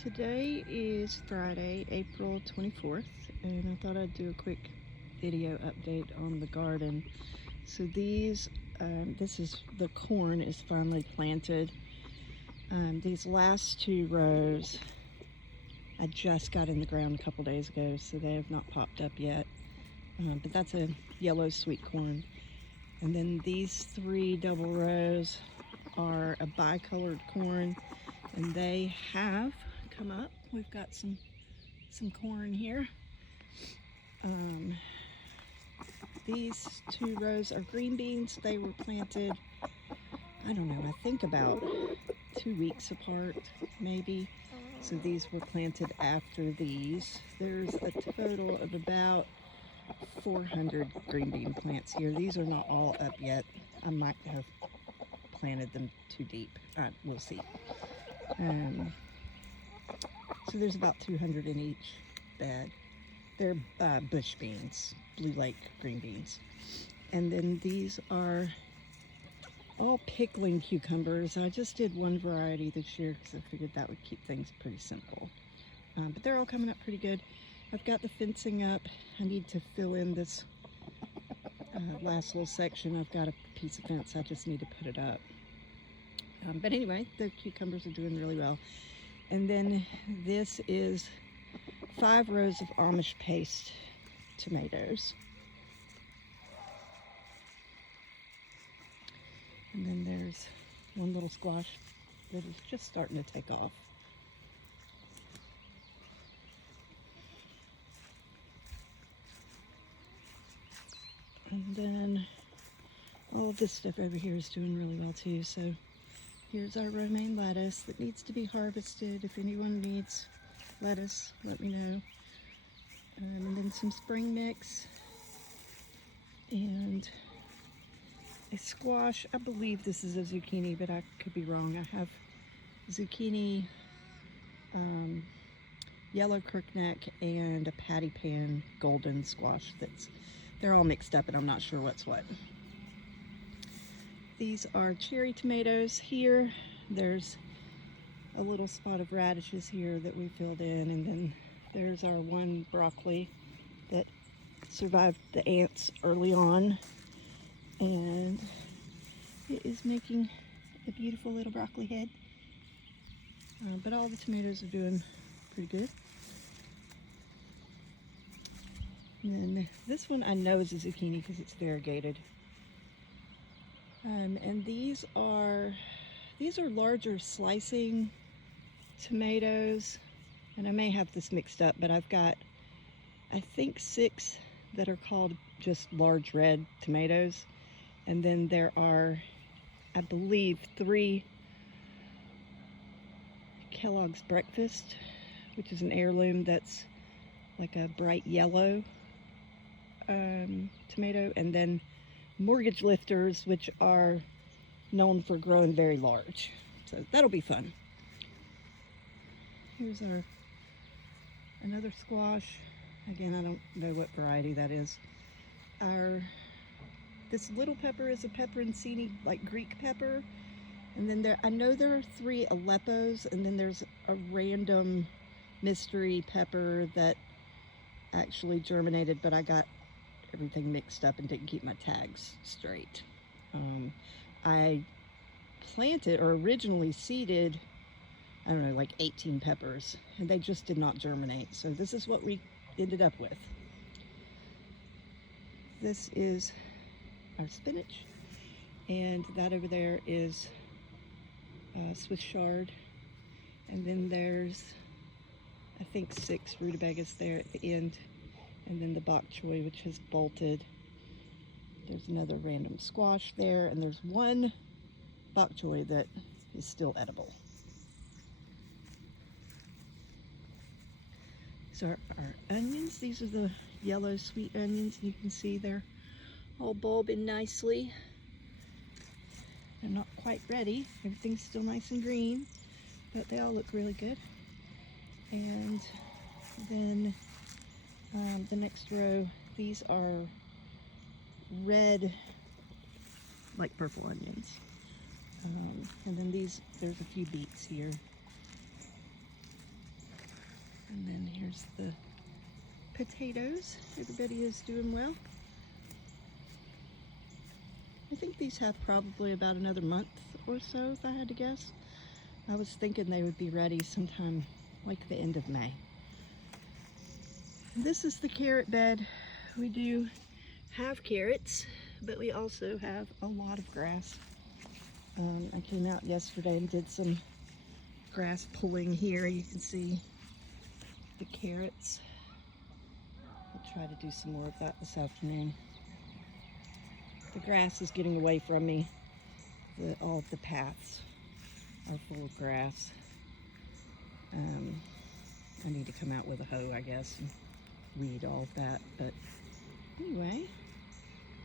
Today is Friday, April 24th, and I thought I'd do a quick video update on the garden. So this is the corn is finally planted. These last two rows I just got in the ground a couple days ago, so they have not popped up yet. But that's a yellow sweet corn. And then these three double rows are a bicolored corn, and they have come up. We've got some corn here. These two rows are green beans. They were planted, I don't know, I think about 2 weeks apart, maybe. So these were planted after these. There's a total of about 400 green bean plants here. These are not all up yet. I might have planted them too deep. We'll see. So there's about 200 in each bed. They're bush beans, Blue Lake green beans. And then these are all pickling cucumbers. I just did one variety this year because I figured that would keep things pretty simple. But they're all coming up pretty good. I've got the fencing up. I need to fill in this last little section. I've got a piece of fence. I just need to put it up. But anyway, the cucumbers are doing really well. And then this is 5 rows of Amish paste tomatoes. And then there's one little squash that is just starting to take off. And then all of this stuff over here is doing really well too. So here's our romaine lettuce that needs to be harvested. If anyone needs lettuce, let me know. And then some spring mix and a squash. I believe this is a zucchini, but I could be wrong. I have zucchini, yellow crookneck, and a patty pan golden squash. They're all mixed up and I'm not sure what's what. These are cherry tomatoes here. There's a little spot of radishes here that we filled in, and then there's our one broccoli that survived the ants early on, and it is making a beautiful little broccoli head. But all the tomatoes are doing pretty good. And then this one I know is a zucchini because it's variegated. And these are larger slicing tomatoes, and I may have this mixed up, but I've got, I think, 6 that are called just large red tomatoes, and then there are, I believe, 3 Kellogg's Breakfast, which is an heirloom that's like a bright yellow tomato, and then Mortgage Lifters, which are known for growing very large. So that'll be fun. Here's another squash. Again, I don't know what variety that is. This little pepper is a pepperoncini, like Greek pepper. And then I know there are 3 Aleppos, and then there's a random mystery pepper that actually germinated, but I got everything mixed up and didn't keep my tags straight. I planted or originally seeded, I don't know, like 18 peppers, and they just did not germinate. So this is what we ended up with. This is our spinach, and that over there is Swiss chard. And then there's, I think, 6 rutabagas there at the end. And then the bok choy, which has bolted. There's another random squash there, and there's one bok choy that is still edible. So our onions, these are the yellow sweet onions. You can see they're all bulbing nicely. They're not quite ready. Everything's still nice and green, but they all look really good. And then the next row, these are red, like purple onions. And then there's a few beets here. And then here's the potatoes. Everybody is doing well. I think these have probably about another month or so, if I had to guess. I was thinking they would be ready sometime like the end of May. This is the carrot bed. We do have carrots, but we also have a lot of grass. I came out yesterday and did some grass pulling here. You can see the carrots. I'll try to do some more of that this afternoon. The grass is getting away from me. All of the paths are full of grass. I need to come out with a hoe, I guess, and weed all of that. But anyway,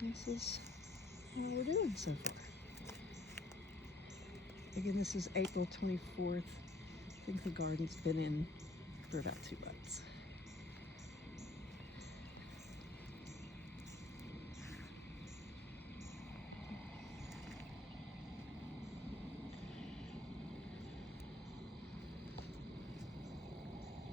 this is what we're doing so far. Again, this is April 24th. I think the garden's been in for about 2 months.